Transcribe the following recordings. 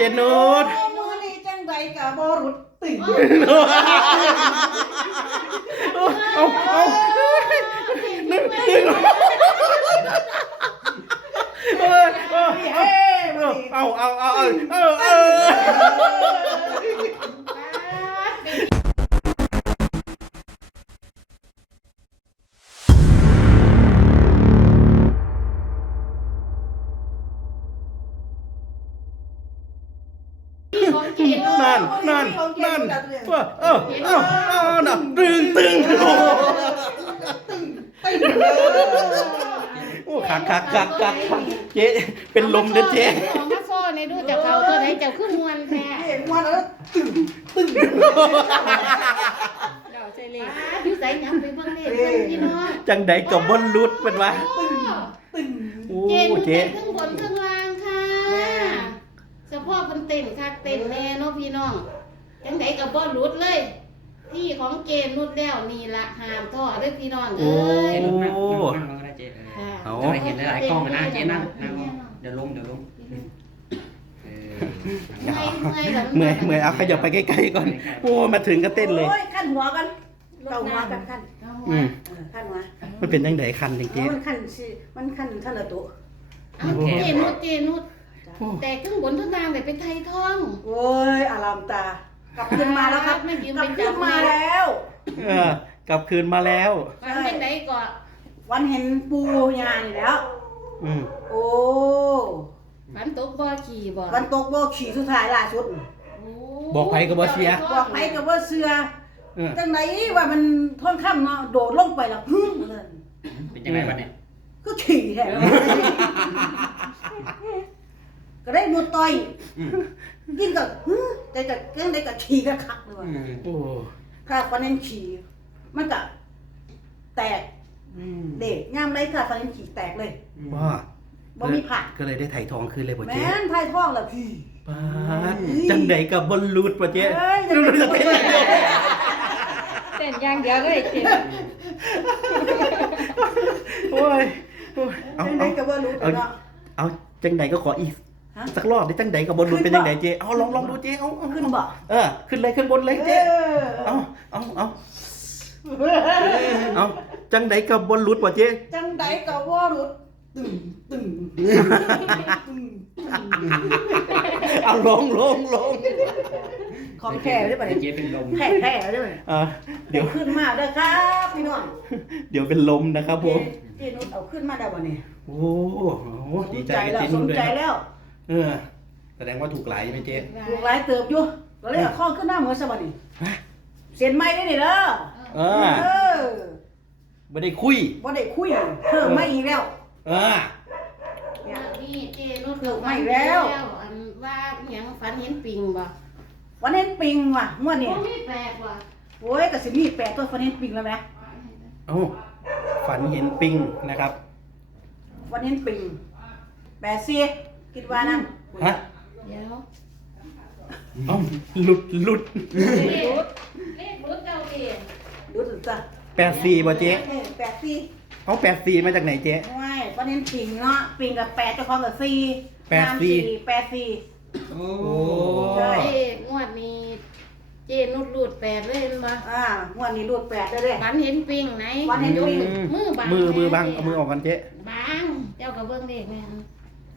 เจนุสโอ้มือนี่จังใดกะบ่รุดติ่งเอาเอานึกนึกเออเออเฮ้มือนี่เอาเอาเอาเอา ออเออเออเออน่ะตึงตึงโอ้ติ่งเลยโอ้คักคักคักคักเจ๊เป็นลมเด้อเจ๊ของมาโซ่ในดูจากเขาตัวไหนเจ้าขึ้นมวนแท้เห็นว่าแล้วตึงตึงเราใช่เลยอยู่ใส่หยังไปเบิ่งเลขเบิ่งพี่น้องจังใดกับบนรุดเป็นว่าตึงโอ้เจนเจ๊เต้นข้างบนข้างล่างค่ะเฉพาะมันเต้นคักเต้นแน่เนาะพี่น้อง จังไดกับบ่หลุดเลย ที่ของเจนนุดแล้วนี่ละห้ามท้อเด้อพี่น้องโอ้เอ้ย เจ๊ลุกนั่งนั่งนั่งก็ได้เจ๊เออ ค่ะเอาจะได้เห็นหลายๆกล้องนะเจ๊นั่งนั่ง เดี๋ยวลงเดี๋ยวลงเออเมื่อยเมื่อยหลังเมื่อยเมื่อยเอาขยับไปใกล้ๆก่อน โอ้มาถึงก็เต้นเลย โอ้ยขั้นหัวกันเก่าหัวกันขั้นเอาอืหัวมเออขั้นหัวมันเป็นจังไดคันจังเจ๊มันขั้นสิมันขั้นเท่าละตัวเอาเจนุดเจนุด แต่ข้างบนข้างล่างแต่เป็นไทยทอง โอ้ยอารามตา กลับขึ้นมาแล้วครับไม่ยืมกลับไปขึ้จันบมาแล้ว เออกลับคืนมาแล้ววันเป็นไหนก่อนวันเห็นปูยานี่แล้ว อืมโอ้วันตกบ่ขี่บ่วันตกบ่ขี่สุดท้ายล่าสุดโอ้บอกไผก็บ่เชียร์บอกไปกับว่าเสือเออจังไหนว่ามันท่อนค่ำเนาะโดดลงไปแล้วพึ่งเลยเป็นยังไงวะเนี่ย ก็ขี่แท้ ก็ได้หมดต่อยอืมกินกับฮึแต่กับเกินได้กับขี่ก็คักเลยว่ะอืมโอ้ถ้าฟันเนนขี่มันก็แตกอืมเด็กย่ามไรถ้าฟันเนนขี่แตกเลยว่าบ่มีผักก็เลยได้ไถ่ทองคืนเลยป่ะแม่เจ๊นไพ่ท้องแล้วพี่ปาดจังใดกับบนรุดป่ะเจ๊เอ้ยรุดจะเต้นอย่างเดียวเต้นอย่างเดียวเลยเจนโอ้ยโอ้ยเอาจังไหนเอาก็บ่รู้แต่เนาะเอาจังใดก็ขออีกฮะ สักรอบดิจังใดกับบนรุดเป็นจังใดเจ๊เอาลองลองดูเจ๊เอาเอาขึ้นบ่เออขึ้นเลยขึ้นบนเลยเจ๊เออเอาเอาเอาเอาจังใดกับบนรุดป่ะเจ๊จังใดก็บ่รู้ตึงตึงตึงเอาลงลงลงของแท้ได้ป่ะเนี่ยเจ๊เป็นลมแท้แท้ได้ป่ะอ่าเดี๋ยวขึ้นมาเด้อครับพี่น้องเดี๋ยวเป็นลมนะครับผมเจนุชเอาขึ้นมาได้บ่เนี่ยโอ้โหดีใจกับแล้วเจ๊สนุ่มนด้วยใจนะแล้ว เออ แสดงว่าถูกหลายใช่ไหมเจ๊ถูกหลายเติบอยู่ก็เลยเอาข้อขึ้นหน้าเหมือนสบัดนี่เสียนไม้ได้นี่เด้อเอเอออไม่ได้คุยบ่ได้คุยเพิ่มไม่อีกแล้ว เออเนี่ย นี่เจนุดเกิดใหม่แล้ว อันว่าหยังฝันเห็นปิงบ่วันนี้ปิงว่ะงวดนี้โอ้ไม่แปลกว่ะโอ้ยก็สิมีแปดตัวฟันนี้ปิงแล้วไหมเอ้าฝันเห็นปิงนะครับ วันนี้ปิงแปดสี่ คิดว่านั่นฮะเดี๋ยวเอ้าหลุดหลุดเลขเลขรุดเจ้าเองดูสิจ้ะแปดสี่ป่ะเจ๊เออแปดสี่เอาแปดสี่มาจากไหนเจ๊ ไม่วันนี้ปิงเนาะปิงกับแปดเจ้าของกับสี่แปดสี่ น้ำแปดสี่ โอ้ใช่เลขงวดนี้เจนุดรูดแปดเลยเห็นบ่อ่างวดนี้รูดแปดได้เลยฝันเห็นปิงไหนฝันเห็นปิง มือบังมือมือบังเอามือออกกันเจ๊ บังเจ้าก็เบิ่งเลขแม่น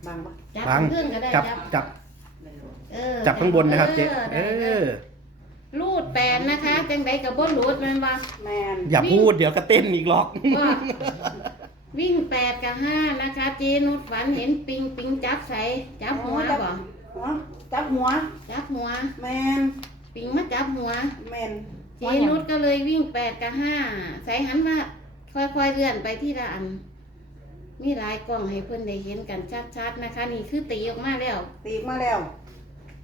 บางปะจับบัง ขึ้นก็ได้จับจับจับเออจับข้างบนนะครับ เจ๊เอได้ได้อรูดแปดนะคะ จังไดกับบ่รูดแม่นบ่แมนอย่าพูดเดี๋ยวก็เต้นอีกหรอก ว่าวิ่งแปดกับห้านะคะ เจนุดฝันเห็นปิงปิงจับใส่จับหัวบ่หัวจับหัว จับหัว แมนปิงมาจับหัว แมนเจนุดก็เลยวิ่งแปดกับห้าใส่หันว่าค่อยๆเลื่อนไปที่ละอัน มีหลายกล้องให้เพื่อนได้เห็นกันชัดๆนะคะ นี่คือตีออกมาแล้วตีมาแล้ว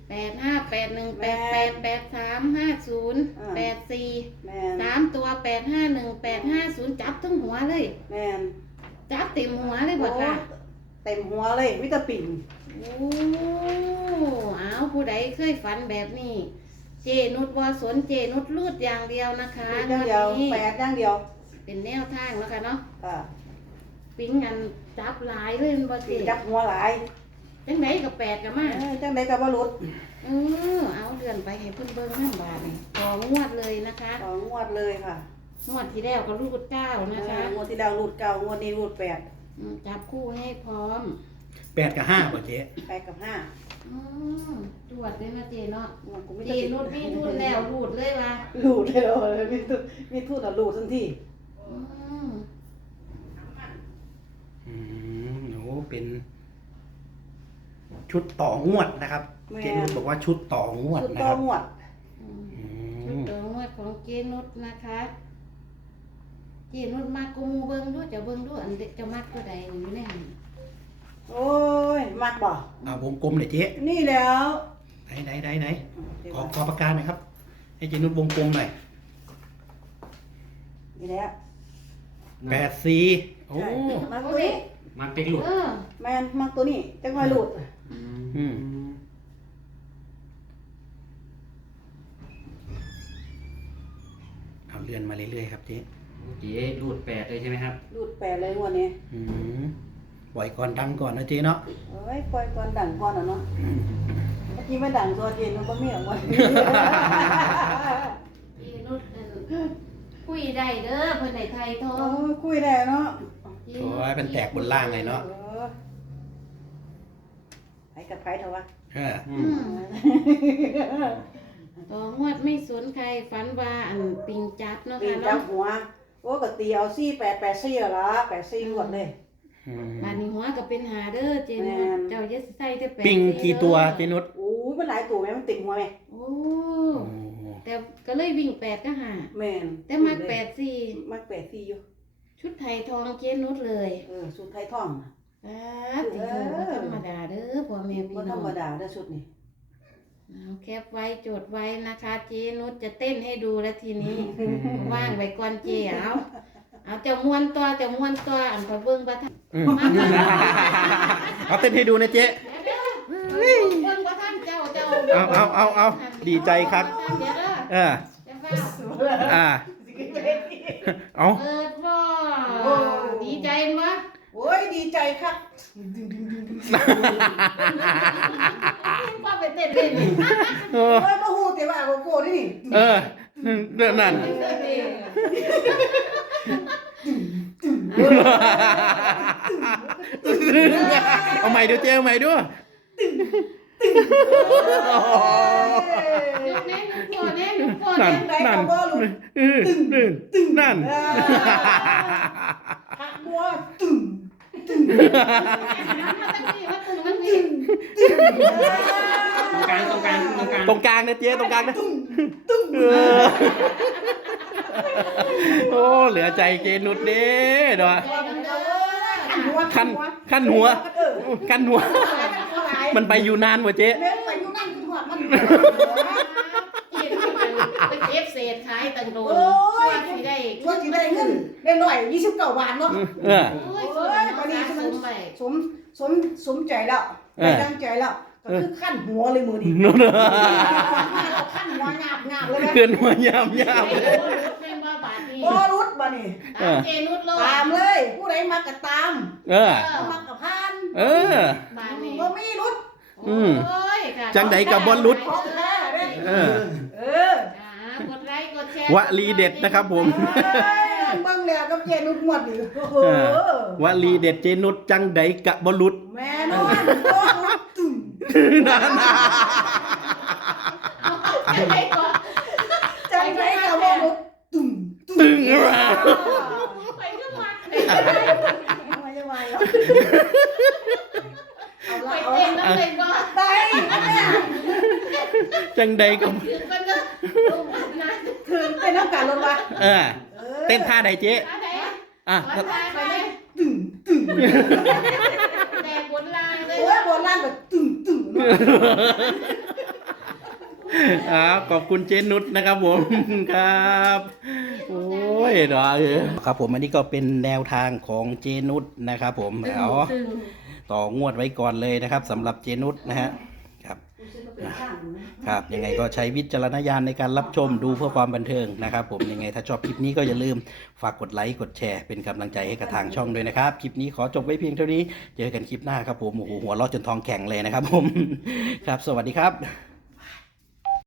แปดห้าแปดหนึ่งแปดแปดแปดสามห้าศูนย์อ่าแปดสี่แมนสามตัวแปดห้าหนึ่งแปดห้าศูนย์จับทั้งหัวเลย แมนจับเต็มหัวเลยบอกค่ะเต็มหัวเลยวิตาปิ่นโอ้เอาผู้ใดเคยฝันแบบนี้ เจนุดวอสนเจนุดลูดอย่างเดียวนะคะอย่างเดียวงนี้แปดอย่างเดียว เป็นแนวทางแล้วค่ะเนาะอ่า ปิ้งกันจับหลายเลยมันบ่เจจับหัวหลายจจังไดกับแปดกับมาเออจังไดก็บ่หลุดเออเอาเดือนไปให้เพิ่นเบิ่งนั่นบาดนี่ต่องวดเลยนะคะต่องวดเลยค่ะงวดที่แล้วก็รูดเก้านะคะเอองวดที่แล้วหลุดเก้างวดนี้หลุดแปดอืมจับคู่ให้พร้อมแปดกับห้าป่ะเจ๊แปดกับห้าอืมตรวจเลยนะเจเนาะงวดกูไม่เจนุดมีทุนแล้วรูดเลยว่ะหลุดเลยเหรอมีทุนมีทุนอะหลุดทันที อืม อืมโอ้ เป็น ชุดต่องวดนะครับเจนุชบอกว่าชุดต่องวดชุดนะต่คอรับงวดอืมอืชุดมตัวงวดของเจนุดนะคะ เจนุดมากกูมูเบิ้งด้วยจะเบิ้งด้วยอันเด็กจะมักตัวใดอยู่ในหันโอ้ยมักบ่อ่าวงกลมหน่อยเจ๊นี่แล้วไหนไหนไหนไหนขอขอปากกาหน่อยครับ ให้เจนุชวงกลมหน่อยนี่แล้วแปดสี่โอ้มักตัวนี้ มาเป็นหลุดเออแมนมักตัวนี้จังค่อยหลุดอืมเอาเลื่อนมาเรื่อยๆครับเจ๊เจ๊หลุดแปดเลยใช่ไหมครับ หลุดแปดเลยงวดนี้อืมปล่อยก่อนดังก่อนนะเจ๊เนาะเอ้ยปล่อยก่อนดังก่อนอะเนาะเมื่อกี้มันดังตัวจริงมันบ่มีหรอกวันเจนุดเอิ้นคุยได้เด้อเพิ่นได้ไทยทอโอ้งยคุยได้เนาะเจ โอ้นุดยเป็นแตกบนล่างเลยเนาะเออไปกับใครเถอะวะเอออือืมมต่องวดไม่สนใครฝันว่าอันปิงจับเนาะปีค่ะนจัเนาะบหัว โอ้ก็ตีเอาซี่แปดแปดซี่เหรอแปดซี่งวดเลย อืมบานนี้หัวก็เป็นหาเด้อเจนุแม่ดนเจ้าอย่าสิใส่แต่แปดปิงกี่ตัวเจเด้อนุชโอ้ยมันหลายตัวแม่มันติดหัวแม่โอ้โอ้โหแต่ก็เลยวิ่งแปดก็หาแม่นแต่มักแปดสี่มักแปดซี่อยู่ ชุดไทยทองเจนุดเลยเออสุดไทยท่องน่ะครับที่โหบ่ธรรมดาเด้อพ่อแม่พี่บ่ธน้รองรมดาเด้อชุดนี้เอาแคปไว้จดไว้นะคะ เจนุชจะเต้นให้ดูแล้วทีนี้ ว่างไว้ก่อนเจเอาเอาเจะมวนตัวเจะมวนตัวอันพระเบิ้งประทันอืมเอาเต้นให้ดูนะเจ๊เดี๋ยวเดี๋ยวเบิ้งประทันเจ้าเจ้าเอาเอาเอาเอาดีใจครับ เดี๋ยวเด้อเออ เดี๋ยวเฝ้าอ่า เอาเปิด บ่ดีใจมั้ยโอ้ยดีใจครับป้าไปเต้นเล่นนี่เอโอ้อยบ่ฮู้แต่ว่าโกโก้นี่ เออเรื่องนั้นเอาใหม่ดูเจ๊เอาใหม่ดูยกแน่ยกพ่อ แน่ยกพ่อนั่แน่นนั่นเออนั่นหักบัวตึ้งมาตั้งนี่มาตึงตั้งนี่ตรงกลางตรงกลางตรงกลางตรงกลางนะเจ๊ตรงกลางนะเออโอ้เหลือใจเจนุดเด้เนาะใจกันเด้อหัวขั้นขั้นหัวเออขั้นหัว มันไปอยู่นานวะเจ๊เล่นไปอยู่นั่นคือหัวมันเก็บไป เก็บเศษขายตังโดนโอ้ย ช่วยสิได้ว่าสิได้เงินได้หน่อย29บาทเนาะ เออ โอ้ยโอ้ยตอนนี้สมันมไปสมสมสมใจแล้วเอได้อดังใจแล้วก็คือขั้นหัวเลยมือดีนู่นเนอะขั้นหัวงาบงาบเลยนะเกินหัวยามยามเป็นบ้าบาทนี่บอรุดบ่นี่ตามเจนุดโลตามเลย ผู้ใดมาก็ตามเออบ่มักกับพานเออ บาทนี่บ่มีรุดอืมโอ้ยค่ะจังใดกับบอลลุด ของแท้เด้เออ เอออ่ากดไลค์กดแชร์ วลีเด็ดนะครับผม เบิ่งแล้วกับเจนุดหมดนี่โอ้โหเออวลีเด็ดเจนุดจังใดกะบอลลุดแม่นอนโอ้ตึ้งนั่นน่ะจังใดก็จังไดก็บ่รุดตึ้งตึงว่ะไปขึ้นมาไม่จะมาแล้วเอาไปละเอาเต้นละน้ำเลยก็ไปเนี่ยจังใดกับ ถึงมันก็ลงนะ ถึงเป็นน้ำ การลดละเออออ เต้นท่าใดเจ๊ท่าไหนอะขอทายไปเลยตึ้งตึ้งแต่บนล่างเลยโอ้ยโบราณแบบตึ้งตึ้งเนาะอ่าขอบคุณเจนุชนะครับผมครับ โอ้ยเนาะเออครับผมอันนี้ก็เป็นแนวทางของเจนุชนะครับผมเอาตึงต่องวดไว้ก่อนเลยนะครับสำหรับเจนุชนะฮะ นข้างหมูครับยังไงก็ใช้วิจารณญาณในการรับชมดูเพื่อความบันเทิงนะครับ ผมยังไงถ้าชอบคลิปนี้ก็อย่าลืมฝากกดไลค์กดแชร์เป็นกำลังใจให้กับทางช่องด้วยนะครับคลิปนี้ขอจบไว้เพียงเท่านี้ เจอกันคลิปหน้าครับผมโอ้โหหัวเราะจนท้องแข็งเลยนะครับ ผมครับ สวัสดีครับ